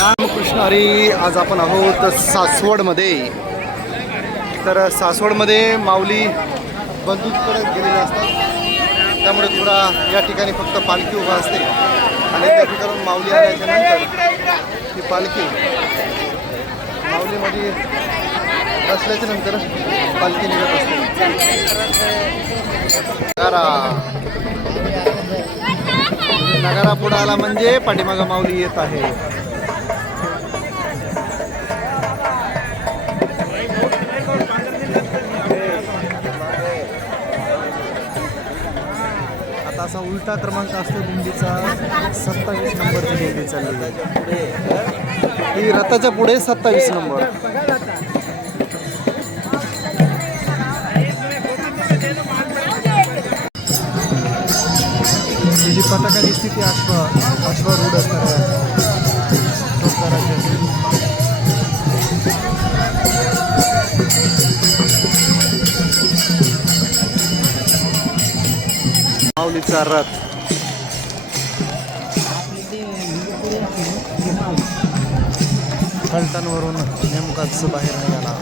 रामकृष्ण हरी. आज आपण आहोत सासवडमध्ये. तर सासवडमध्ये माऊली बंदूककडे गेलेले असतात, त्यामुळे थोडा या ठिकाणी फक्त पालखी उभा असते आणि त्या ठिकाणून माऊली आल्याच्या नंतर ही पालखी माऊलीमध्ये असल्याच्या नंतर पालखी निघत असते. नगारा पुढे आला म्हणजे पाठीमागं माऊली येत आहे. आता असा उलटा क्रमांक असतो दिंडीचा. 27 नंबरची दिंडी चालली. ही रथाच्या पुढे 27 नंबर. ही जी पताका दिसते ती अश्वारूढ असणाऱ्या माऊलीचा रथ. फलटणवरून नेमकाच बाहेर निघाला.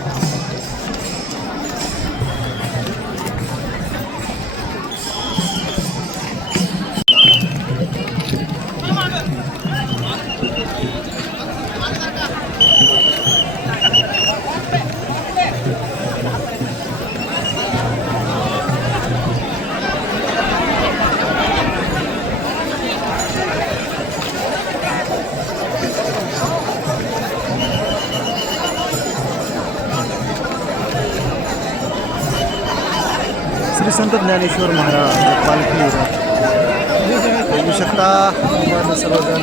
श्री संत ज्ञानेश्वर महाराज पालखी बघू शकता. सर्वजण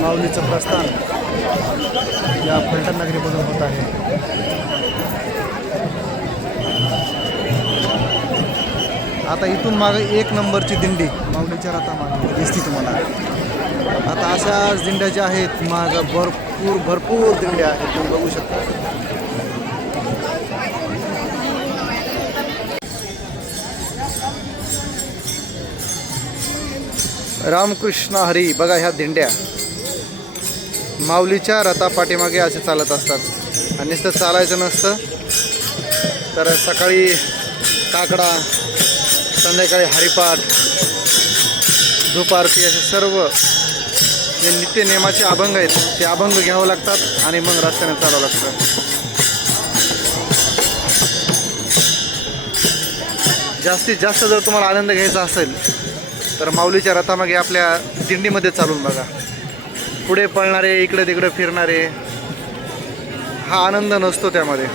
माऊलीचं प्रस्थान या फलटण नगरीमधून होत आहे. आता इथून मागे 1 नंबरची दिंडी माऊलीच्या रथामागे दिसते तुम्हाला. आता अशाच दिंड्या ज्या आहेत मागं भरपूर दिंड्या आहेत, तुम्ही बघू शकता. रामकृष्ण हरी. बघा ह्या दिंड्या माऊलीच्या रथा पाठीमागे असे चालत असतात आणि नुसतं चालायचं नसतं तर सकाळी काकडा, संध्याकाळी हरिपाठ, धूप आरती असे सर्व जे नित्यनेमाचे अभंग आहेत ते अभंग घ्यावं लागतात आणि मग रस्त्याने चालावं लागतं. जास्तीत जास्त जर तुम्हाला आनंद घ्यायचा असेल तर माऊलीच्या रथामागे आपल्या दिंडीमध्ये चालून बघा. पुढे पळणारे, इकडे तिकडे फिरणारे, हा आनंद नसतो त्यामध्ये.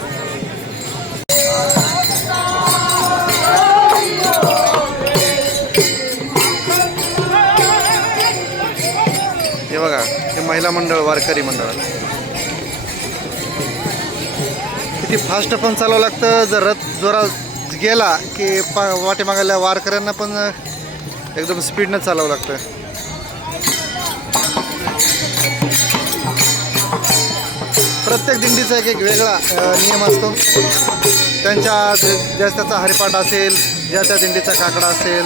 हे बघा, हे महिला मंडळ, वारकरी मंडळ. किती फास्ट पण चालावं लागतं. जर रथ जोरात गेला की वाटेमागायला वारकऱ्यांना पण एकदम स्पीडनं चालावं लागतं. प्रत्येक दिंडीचा एक वेगळा नियम असतो. त्यांच्या त्याचा हरिपाठ असेल, ज्या त्या दिंडीचा काकडा असेल,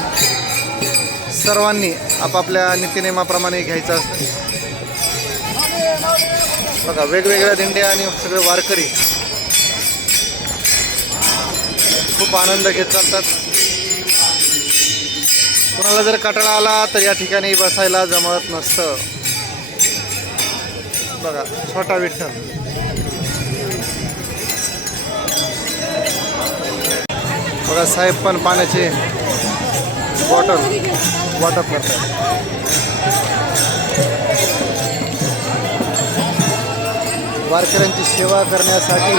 सर्वांनी आपापल्या नित्यनेमाप्रमाणे घ्यायचं असतं. बघा, वेगवेगळ्या दिंड्या आणि सगळे वारकरी खूप आनंद घेत चालतात. कोणाला जर कंटाळा आला तर या ठिकाणी बसायला जमत नसतं. बघा, छोटा विठ्ठल. बघा, साहेब पण पाण्याचे बॉटल वाटप करतात. वारकऱ्यांची सेवा करण्यासाठी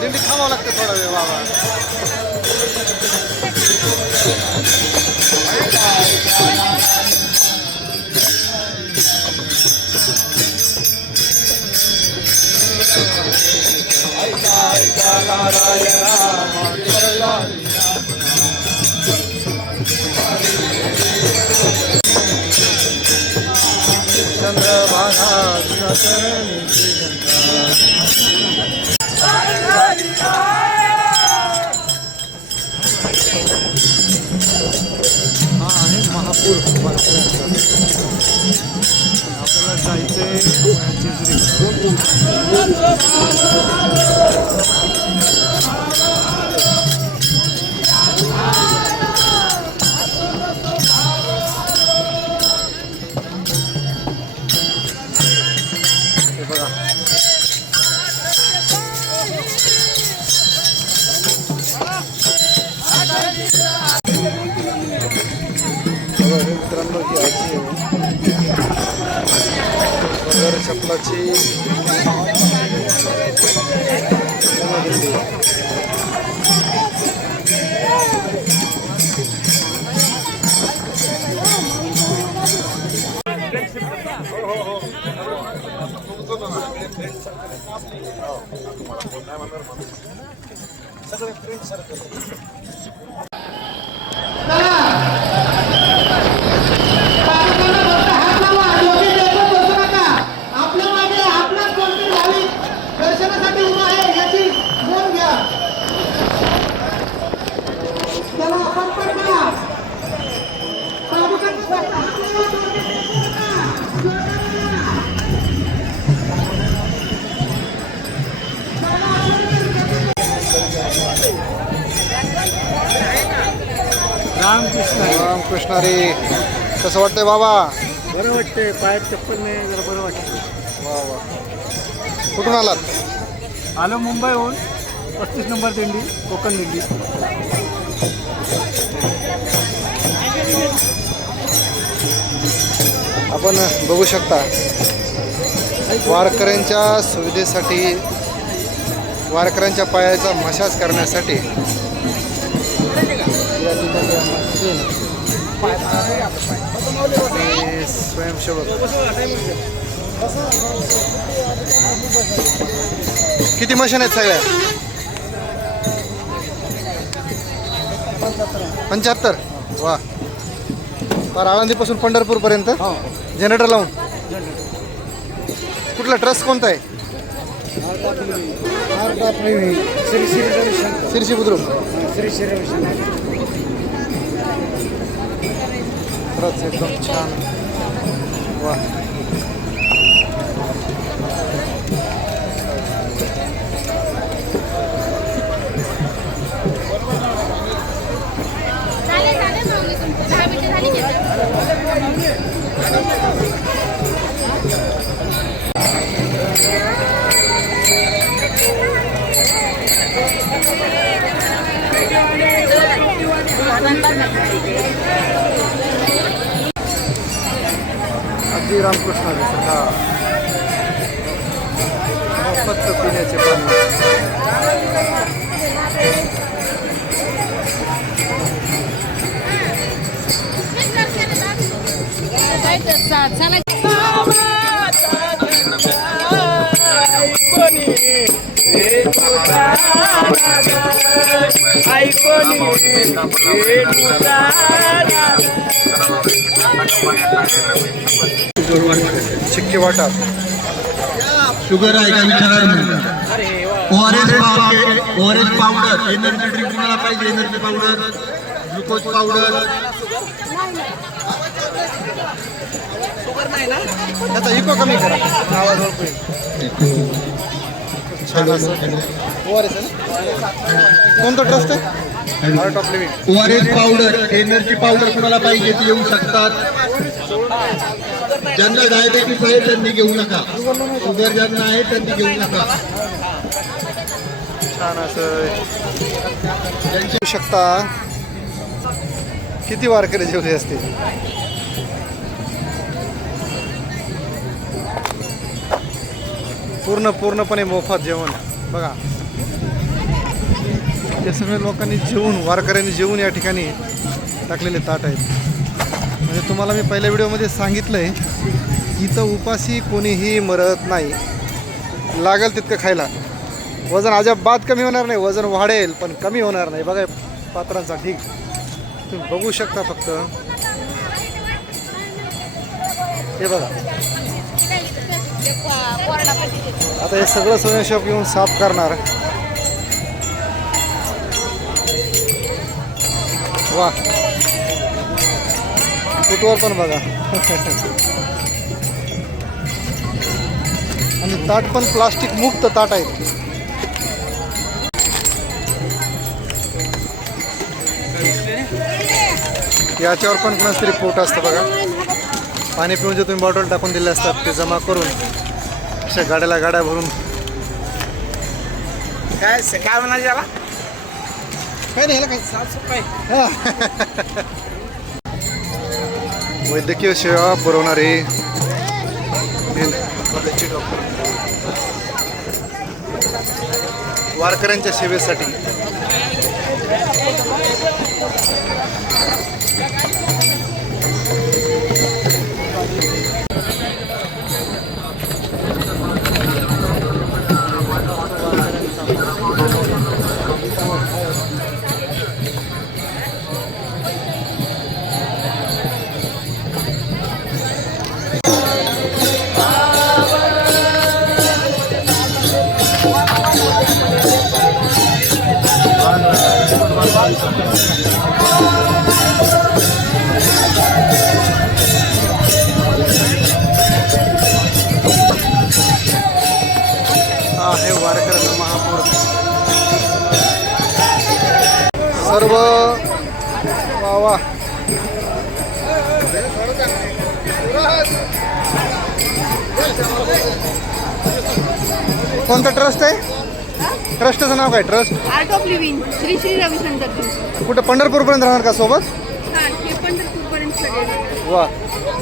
दिंडी थांबावं लागते थोडा वेळ बाबा. चंद्रभागा विनाशरणीची गंगा. हा आहे महापूर वारकऱ्यांचा. आपल्याला जायचंय जेजुरी. हे बघा मित्रांनो ही आजी आहे वगैरे चपलाची सगळे फ्रेंड सर्कल. रामकृष्ण रे. कसं वाटतंय बाबा? बरं वाटतंय. पायात चप्पल नाही, जरा बरं वाटतं. वा वा. कुठून आलात? आलो मुंबईहून. 35 नंबर दिंडी, कोकण दिंडी. आपण बघू शकता वारकऱ्यांच्या सुविधेसाठी, वारकऱ्यांच्या पायाचा मसाज करण्यासाठी स्वयंसेवक. किती मशीन आहेत सगळ्या? 75. वा. फार आळंदीपासून पंढरपूरपर्यंत जनरेटर लावून. कुठला ट्रस्ट कोणता आहे? श्री बुद्रुक. खरंच एकदम छान. वा. अगदी रामकृष्ण हा मोफत पिण्याचे पाणी. चिक्की वाटा. शुगर आहे का विचारायला ओआरएस पावडर, एनर्जी ड्रिंक कोणाला पाहिजे? Energy powder, glucose powder. त्याचा इको कमी करा. आवाज छान असं. कोणतं ट्रस्ट आहे? Heart of living. ORS powder, energy powder कोणाला पाहिजे ते येऊ शकतात. ज्यांना डायबेटीस आहे त्यांनी घेऊ नका. शुगर ज्यांना आहे त्यांनी घेऊ नका. छान असं शकता. किती वारकरी जेवले असतील? पूर्णपणे मोफत जेवण बघा. ते सगळे लोकांनी जेवून, वारकऱ्यांनी जेवून या ठिकाणी टाकलेले ताट आहेत. म्हणजे तुम्हाला मी पहिल्या व्हिडिओमध्ये सांगितलं आहे, इथं उपाशी कोणीही मरत नाही. लागेल तितकं खायला. वजन अजिबात कमी होणार नाही. वजन वाढेल पण कमी होणार नाही. बघा पात्रांचा ढीग तुम्ही बघू शकता. फक्त हे बघा आता हे सगळं स्वयंसेवक येऊन साफ करणार. वा फुटवर पण बघा आणि ताट पण प्लास्टिक मुक्त ताट आहेत. याच्यावर पण कोणाच तरी पोट असतं बघा. पाणी पिऊन जे तुम्ही बॉटल टाकून दिले असतात ते जमा करून अशा गाड्याला गाड्या भरून काय म्हणाले याला काय नाही काही साफसफाई. वैद्यकीय सेवा पुरवणारे कॉलेजचे डॉक्टर वारकऱ्यांच्या सेवेसाठी आहे वारकऱ्यांना महापौर सर्व वा कोणतं ट्रस्ट आहे? ट्रस्टचं नाव काय? Trust art of living Shri Shri Ravishankar Joshi. कुठं पंढरपूरपर्यंत राहणार का सोबत? हां हे पंढरपूरपर्यंत सगळे. वा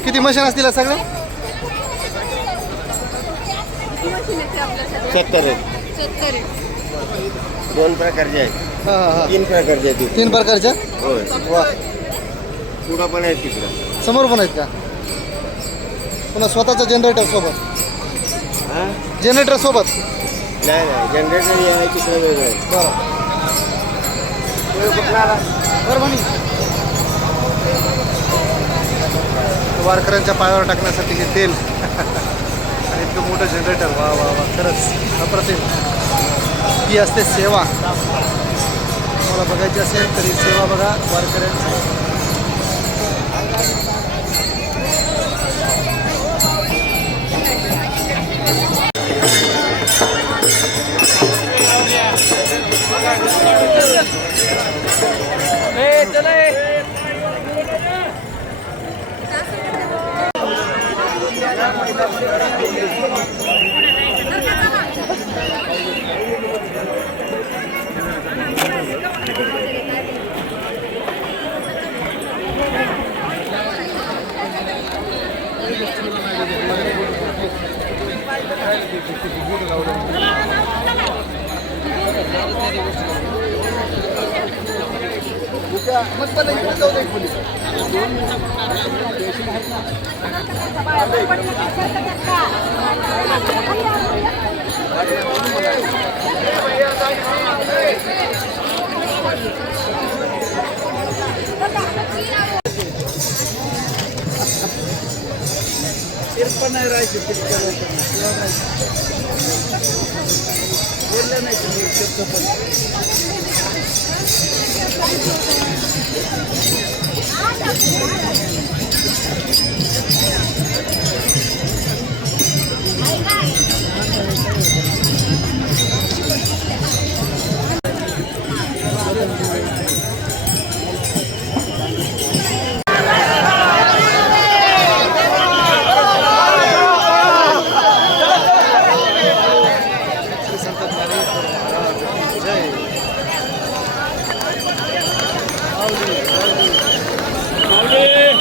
किती मशीन असतील सगळं? किती मशीन येते आपल्यासाठी? 70 दोन प्रकारचे आहेत, हां हां 3 प्रकारचे आहेत. 3 प्रकारच्या. होय, वा पुढं पण आहेत तिकडं. समोर पण आहेत का? पुन्हा स्वतःचं जनरेटर सोबत? हां जनरेटर सोबत? नाही नाही, जनरेटर आहे तिकडे वेगळं आहे. बरं वारकऱ्यांच्या पायावर टाकण्यासाठी हे तेल आणि इतकं मोठं जनरेटर. वा वा वा खरंच अप्रतिम. ही असते सेवा. तुम्हाला बघायची असेल तरी सेवा बघा वारकऱ्यांची. जय.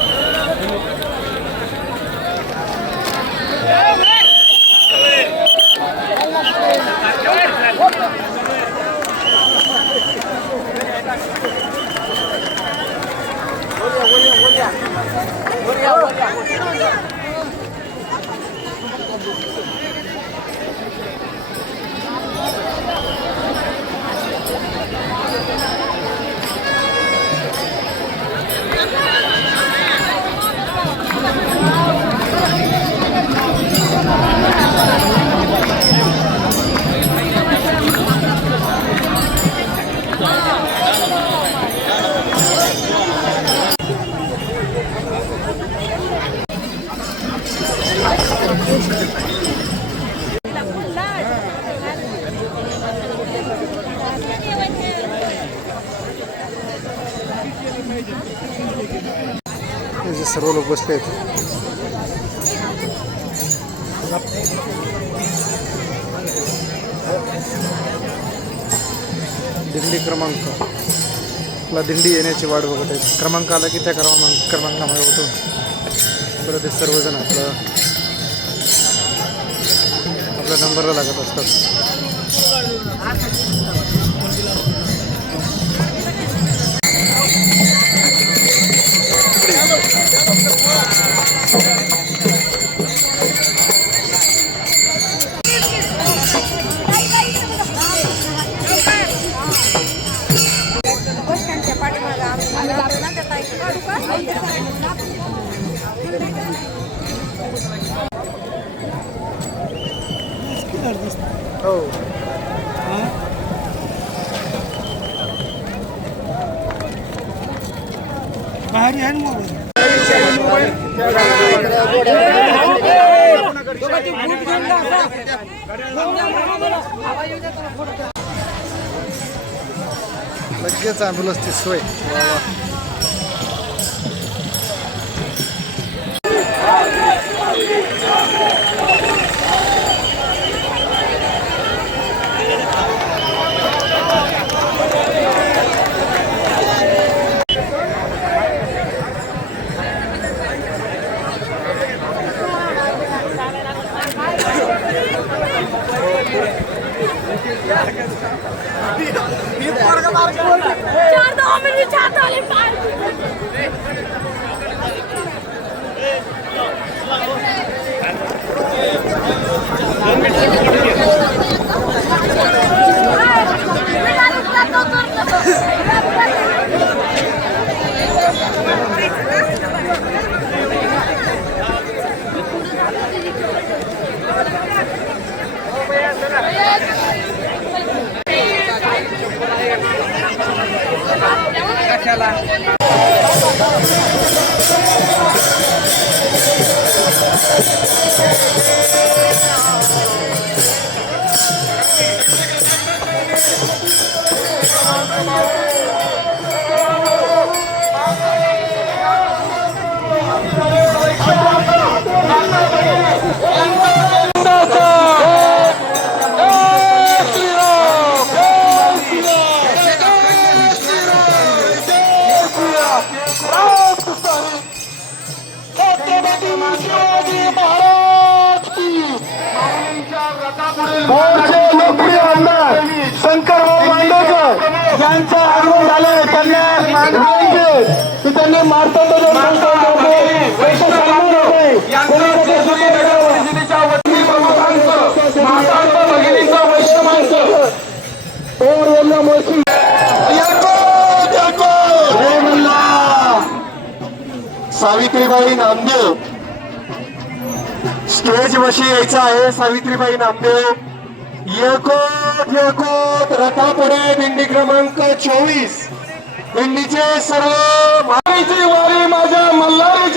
हे जे सर्व लोक बसले आहेत दिंडी क्रमांक आपला दिंडी येण्याची वाट बघत आहेत. क्रमांक आला की त्या क्रमांकामध्ये होतो. परत हे सर्वजण आपल्या नंबरला लागत असतात. हो बाहेर आहे ना लगेच ॲम्ब्युलन्सची सोय. लोकप्रिय आमदार शंकरभाऊ मांडवकर यांचं आगमन झालं. त्यांनी मारतांना सावित्रीबाई नामदेव स्टेज वशी यायचं आहे. सावित्रीबाई नामदेव एकोट एकोट रथापुढे दिंडी क्रमांक 24 दिंडीचे सर्व वारी माझ्या मल्हारी